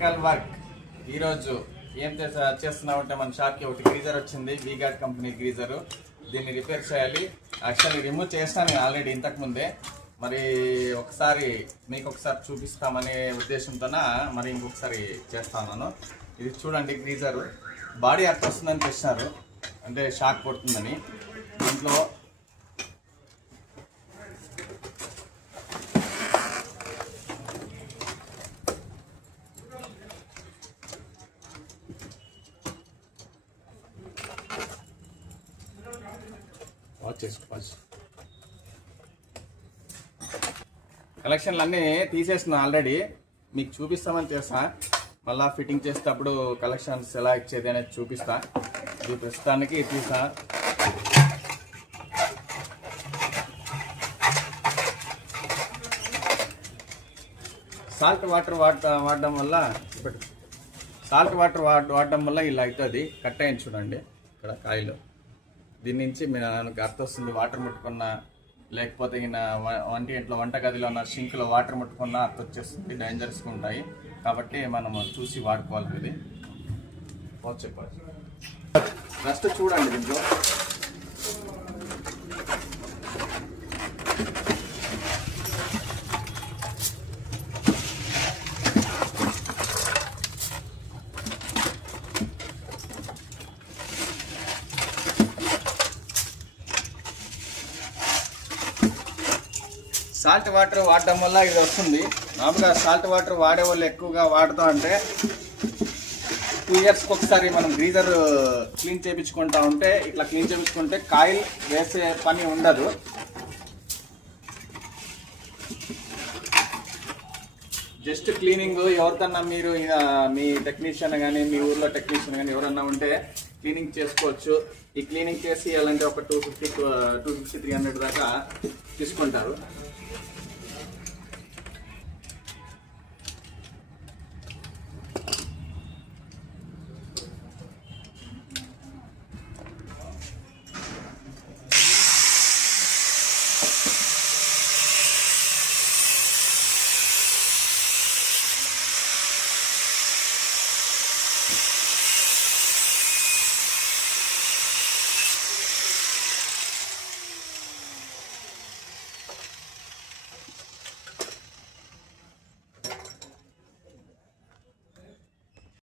Electrical work ఈరోజు ఏం చేస్తున్నామంటే మన షాప్కి ఒకటి గ్రీజర్ వచ్చింది, వీగార్డ్ కంపెనీ గ్రీజరు. దీన్ని రిపేర్ చేయాలి. యాక్చువల్లీ రిమూవ్ చేస్తాను ఆల్రెడీ ఇంతకుముందే, మరి ఒకసారి మీకు ఒకసారి చూపిస్తామనే ఉద్దేశంతోన మరి ఇంకొకసారి చేస్తాను. ఇది చూడండి, గ్రీజరు బాడీ అట్లా వస్తుందని తెచ్చినారు, అంటే షాక్ కొడుతుందని. దీంట్లో కలెక్షన్లు అన్నీ తీసేసిన ఆల్రెడీ, మీకు చూపిస్తామని చేస్తా. మళ్ళీ ఫిట్టింగ్ చేసేటప్పుడు కలెక్షన్స్ ఎలా ఇచ్చేది అనేది చూపిస్తా. ఇది ప్రస్తుతానికి తీసా. సాల్ట్ వాటర్ వాడడం వల్ల ఇలా అవుతుంది. కట్ అయింది చూడండి ఇక్కడ కాయలు. దీని నుంచి నాకు అర్థం వస్తుంది, వాటర్ ముట్టుకున్నా లేకపోతే వంటగదిలో ఉన్న సింక్లో వాటర్ ముట్టుకున్నా అర్థం వచ్చేస్తుంది, డేంజరస్గా ఉంటాయి. కాబట్టి మనం చూసి వాడుకోవాలి. ఇది చెప్పాలి. ఫస్ట్ చూడండి, దీంట్లో సాల్ట్ వాటర్ వాడడం వల్ల ఇది వస్తుంది. మామూలుగా సాల్ట్ వాటర్ వాడే వాళ్ళు ఎక్కువగా వాడుతూ అంటే 2 ఇయర్స్కి ఒకసారి మనం గ్రీజర్ క్లీన్ చేయించుకుంటా ఉంటే, ఇట్లా క్లీన్ చేయించుకుంటే కాయిల్ వేసే పని ఉండదు. జస్ట్ క్లీనింగ్ ఎవరికన్నా మీరు మీ టెక్నీషియన్ కానీ మీ ఊర్లో టెక్నీషియన్ కానీ ఎవరన్నా ఉంటే క్లీనింగ్ చేసుకోవచ్చు. ఈ క్లీనింగ్ చేసి అలాంటి ఒక 250-300 దాకా తీసుకుంటారు.